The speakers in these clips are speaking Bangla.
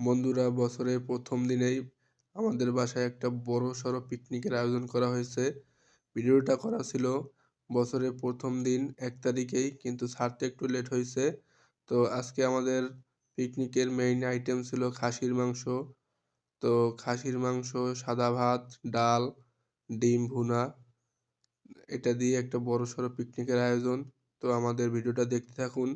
বন্ধুরা, বছরের প্রথম দিনেই আমাদের বাসায় একটা বড়সড় পিকনিকের আয়োজন করা হয়েছে। ভিডিওটা করা ছিল বছরের প্রথম দিন 1 তারিখেই, কিন্তু ছাড়তে একটু লেট হয়েছে। তো আজকে আমাদের পিকনিকের মেইন আইটেম ছিল খাসির মাংস। তো খাসির মাংস, সাদা ভাত, ডাল, ডিম ভুনা, এটা দিয়ে একটা বড়সড় পিকনিকের আয়োজন। তো আমাদের ভিডিওটা দেখতে থাকুন।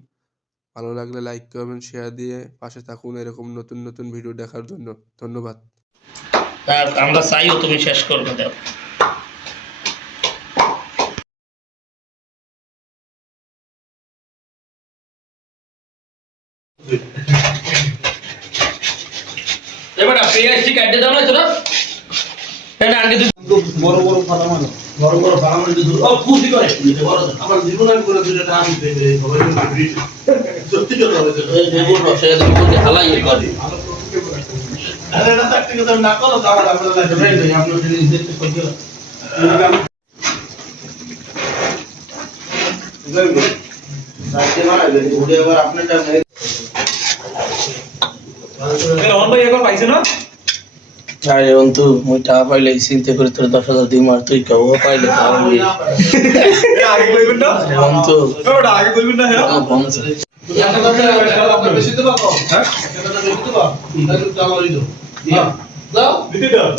ভালো লাগলে লাইক করবেন, শেয়ার দিয়ে পাশে থাকুন এরকম নতুন নতুন ভিডিও দেখার জন্য। ধন্যবাদ। আমরা চাইও তুমি শেষ করবে দাও। এবারে পেঁয়াজটি কাটতে দাও না তোরা। এটা আগে বড় বড় ফালা মানো, বড় বড় ফালা মানো দিও। ও খুশি করে বড় আমার জীবন আমি করে দুটো টাকা আমি পেয়ে দেই সবাই ভিডিও সত্যি কথা বলে এই দেবর রসে তুমি হালাই করে। আরে না থাকতে কথা না করো তাহলে আমরা না ধরে দেই আমরা যদি দেখতে করি জলদি সাথে মারা দেই ওরে আবার আপনারটা মেরে অন ভাই একবার পাইছে না। আরে অন্তু মই টাকা পাইলে চিন্তা করে তোর 10,000 দিই মার তুই কাও পাইলে তাহলে আগে কইবেন না অন্তু ওটা আগে কইবেন না হ্যাঁ বংশ একটা কথা বেশি দেব হ্যাঁ একটা কথা বেশি দেব তাহলে টাকা লই দাও দিয়া দাও দিতে দাও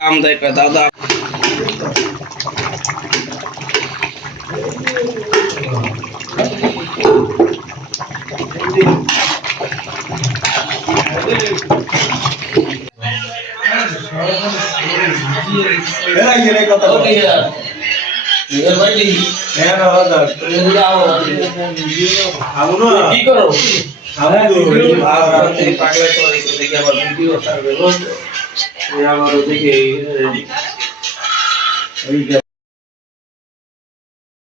কাম দেখা দাদা পাগলা